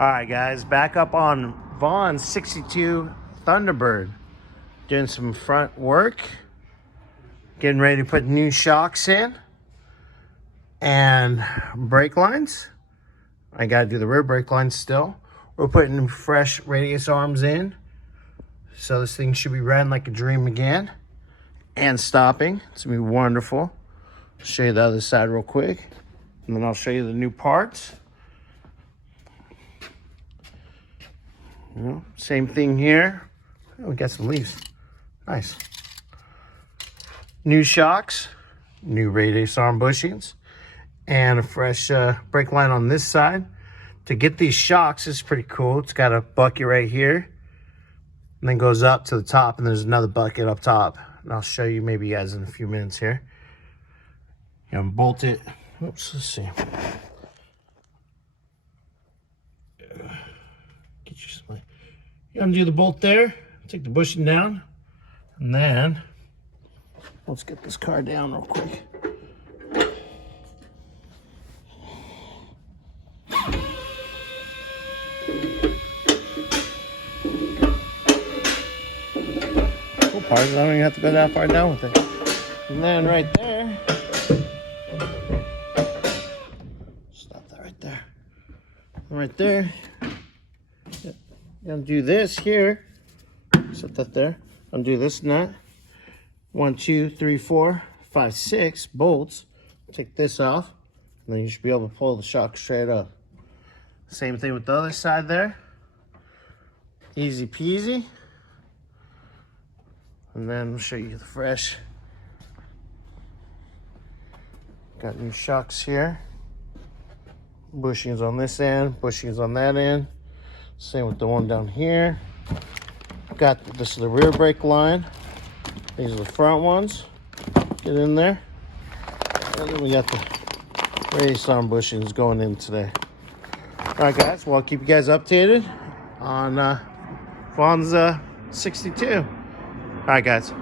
All right, guys, back up on Vaughn's 62 Thunderbird. Doing some front work. Getting ready to put new shocks in. And brake lines. I got to do the rear brake lines still. We're putting fresh radius arms in. So this thing should be riding like a dream again. And stopping. It's going to be wonderful. I'll show you the other side real quick. And then I'll show you the new parts. You know, same thing here. Oh, we got some leaves. Nice. New shocks, new radius arm bushings, and a fresh brake line on this side. To get these shocks, it's pretty cool. It's got a bucket right here, and then goes up to the top, and there's another bucket up top. And I'll show you maybe guys in a few minutes here. And bolt it. Oops, let's see. Get you some. You undo the bolt there, take the bushing down, and then let's get this car down real quick. Cool part is I don't even have to go that far down with it. And then right there, stop that right there. Right there. Undo this here, set that there, undo this nut, 1, 2, 3, 4, 5, 6 bolts, take this off, and then you should be able to pull the shock straight up. Same thing with the other side there, easy peasy. And then I'll show you the fresh, got new shocks here, bushings on this end, bushings on that end. Same with the one down here. Got this is the rear brake line. These are the front ones. Get in there. And then we got the radius arm bushings going in today. All right, guys. Well, I'll keep you guys updated on Vaughn's 62. All right, guys.